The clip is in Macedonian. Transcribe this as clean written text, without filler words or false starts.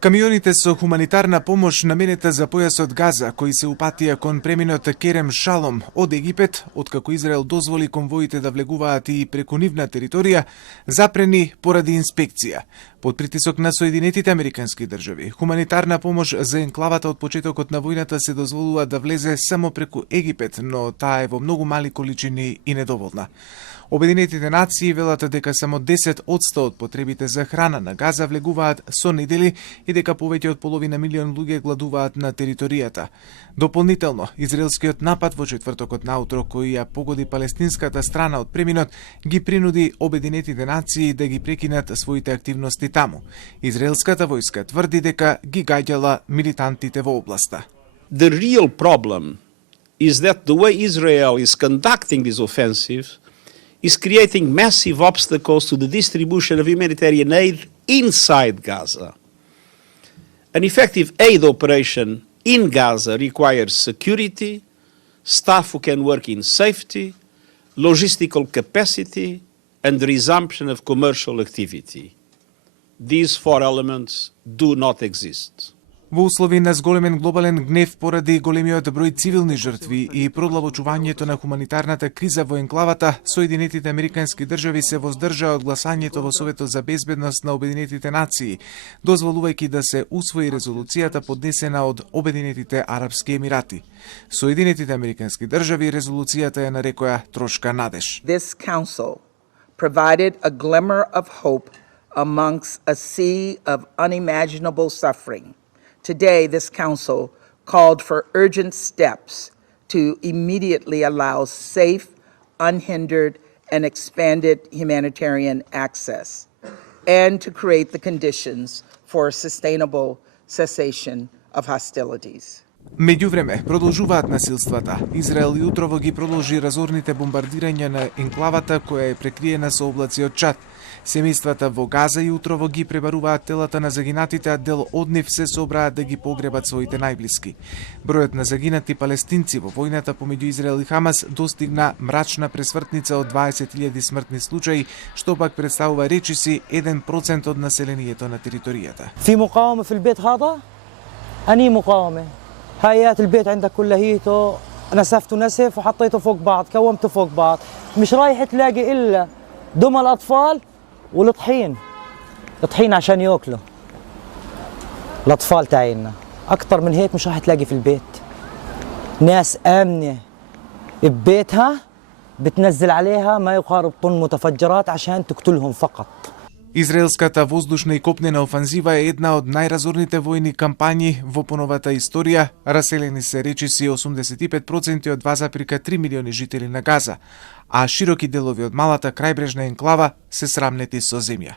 Камионите со хуманитарна помош наменета за појасот Газа, кои се упатија кон преминот Керем Шалом од Египет, откако Израел дозволи конвоите да влегуваат и преку нивна територија, запрени поради инспекција. Под притисок на Соединетите Американски држави, хуманитарна помош за енклавата од почетокот на војната се дозволува да влезе само преку Египет, но таа е во многу мали количини и недоволна. Обединетите нации велат дека само 10% од потребите за храна на Газа влегуваат со недели и дека повеќе од половина милион луѓе гладуваат на територијата. Дополнително, израелскиот напад во четвртокот наутро кој ја погоди палестинската страна од преминот ги принуди Обединетите нации да ги прекинат своите активности таму. Израелската војска тврди дека ги гаѓала милитантите во областа. The real problem is that the way Israel is conducting this offensive is creating massive obstacles to the distribution of humanitarian aid inside Gaza. An effective aid operation in Gaza requires security, staff who can work in safety, logistical capacity, and the resumption of commercial activity. These four elements do not exist. Во услови на зголемен глобален гнев поради големиот број цивилни жртви и продлабочувањето на хуманитарната криза во енклавата, Соединетите Американски држави се воздржаа од гласањето во Советот за безбедност на Обединетите нации, дозволувајќи да се усвои резолуцијата поднесена од Обединетите Арапски Емирати. Соединетите Американски држави резолуцијата ја нарекоа трошка надеж. This council provided a glimmer of hope amongst a sea of unimaginable suffering. Today, this council called for urgent steps to immediately allow safe, unhindered, and expanded humanitarian access, and to create the conditions for a sustainable cessation of hostilities. Меѓувреме, продолжуваат насилствата. Израел и утрово ги продолжи разорните бомбардирања на енклавата која е прекриена со облаци од Чад. Семејствата во Газа и утрово ги пребаруваат телата на загинатите, а дел од нив се собраат да ги погребат своите најблиски. Бројот на загинати палестинци во војната помеѓу Израел и Хамас достигна мрачна пресвртница од 20.000 смртни случаи, што пак представува речиси 1% од населението на територијата. في مقاومة في البيت هذا؟ أني مقاومة. هايات البيت عندك كلهيته نسفته نسف وحطيته فوق بعض، كومته فوق بعض، مش رايح تلاقي إلا دم الأطفال والطحين. الطحين عشان ياكلوا الأطفال تاعينا، أكتر من هيك مش راح تلاقي في البيت. ناس آمنة ببيتها بتنزل عليها ما يقارب طن متفجرات عشان تقتلهم فقط. Израелската воздушна и копнена офанзива е една од најразорните војни кампањи во поновата историја. Раселени се речиси 85% од 2,3 милиони жители на Газа, а широки делови од малата крајбрежна енклава се срамнети со земја.